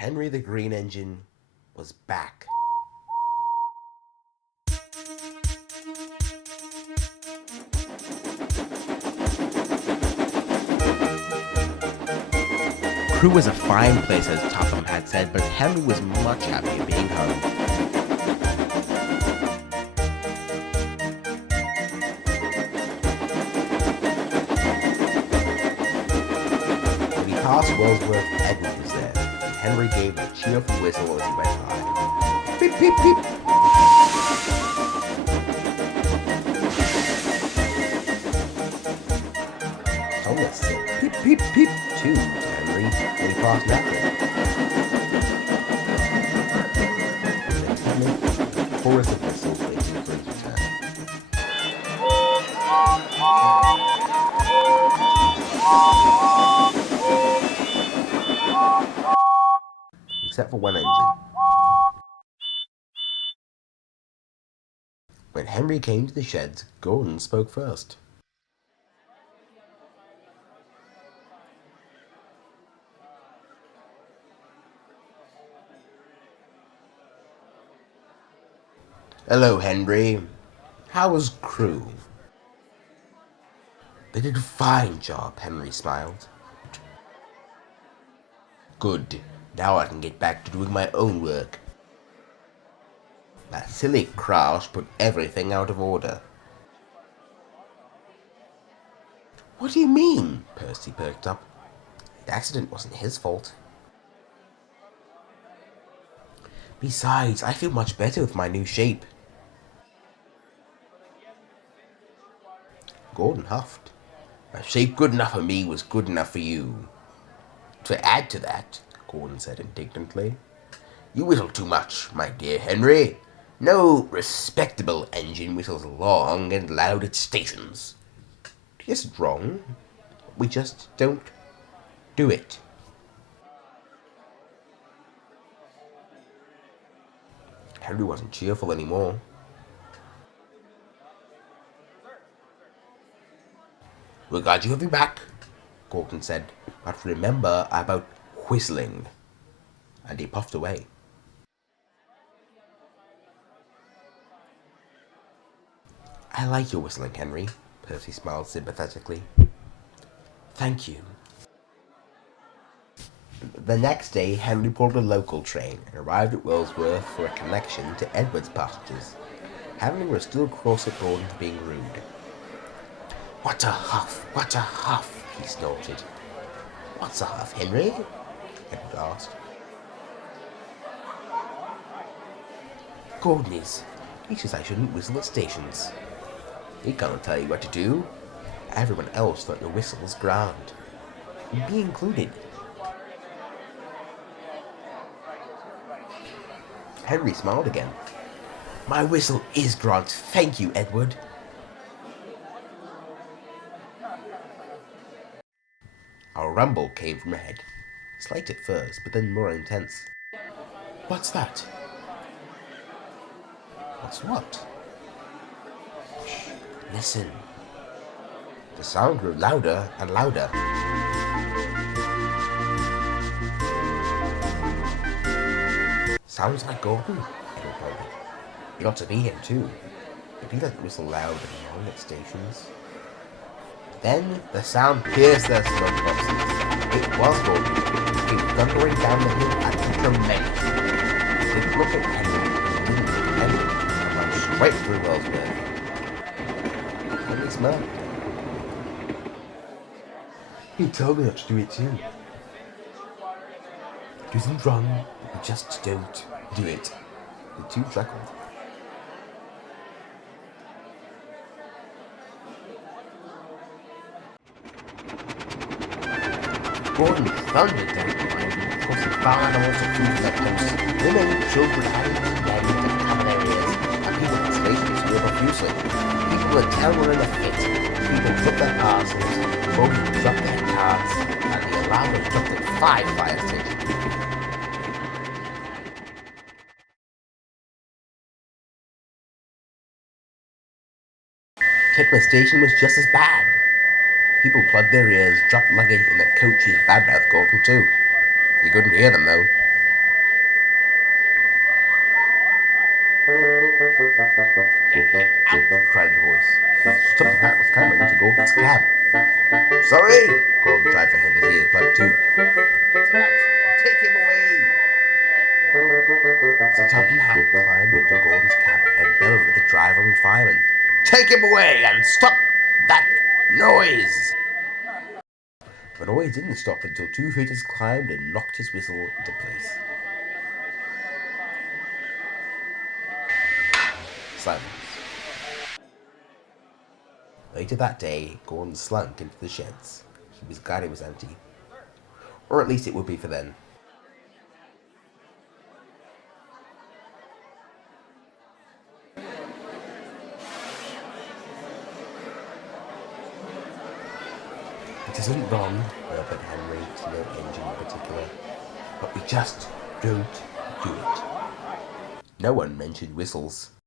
Henry the Green Engine was back. Crewe was a fine place, as Topham had said, but Henry was much happier being home. When he passed Wellsworth, Edward was there, and Henry gave a cheerful whistle as he went by. Beep, beep, beep! Thomas said peep, peep, peep, too, to Henry when he passed Narrated. The timid chorus of whistles waiting for his return. Except for one engine. When Henry came to the sheds, Gordon spoke first. Hello, Henry. How was Crewe? They did a fine job, Henry smiled. Good. Now I can get back to doing my own work. That silly Crouch put everything out of order. What do you mean? Percy perked up. The accident wasn't his fault. Besides, I feel much better with my new shape. Gordon huffed. A shape good enough for me was good enough for you. To add to that, Gordon said indignantly, you whistle too much, my dear Henry. No respectable engine whistles long and loud at stations. It isn't wrong. We just don't do it. Henry wasn't cheerful anymore. We're glad you have me back, Gordon said, but remember about whistling. And he puffed away. I like your whistling, Henry, Percy smiled sympathetically. Thank you. The next day, Henry pulled a local train and arrived at Wellsworth for a connection to Edward's passengers. Henry was still cross at Gordon for being rude. What a huff, what a huff, he snorted. What's a huff, Henry? Edward asked. Gordon is. He says I shouldn't whistle at stations. He can't tell you what to do. Everyone else thought your whistle was grand. Me included. Henry smiled again. My whistle is grand, thank you, Edward. A rumble came from ahead. Slight at first, but then more intense. What's that? What's what? Shh, listen. The sound grew louder and louder. Sounds like Gordon, Edward told me. He ought to be here too. If he doesn't whistle loud and long at stations. Then the sound pierced their smoke boxes. It was Gordon. He came thundering down the hill at a tremendous speed. He didn't look at Henry. He didn't look at Henry. And went straight through Wellsworth. Henry smirked. He told me not to do it too. It isn't wrong. We just don't do it. The two chuckled. Gordon thundered down the line, causing barndoors of food victims, women, children, and men to cover their ears, and people in stations were profusely. People in town were in a fit. People dropped their parcels, folks dropped their cards, and the alarm was dropped at 5 fire stations. Titmus Station was just as bad. People plugged their ears, dropped luggage, and the coach's badmouthed Gordon too. He couldn't hear them though. Get him out, cried the voice. Something was coming to Gordon's cab. Sorry, called the driver ahead as he had plugged too. Get him out. Take him away. So Topham climbed into Gordon's cab and bellowed at the driver and fireman. Take him away and stop that noise. The noise didn't stop until two fitters climbed and knocked his whistle into place. Silence. Later that day, Gordon slunk into the sheds. He was glad it was empty. Or at least it would be for then. It isn't wrong, Wilbert Henry, to no engine in particular, but we just don't do it. No one mentioned whistles.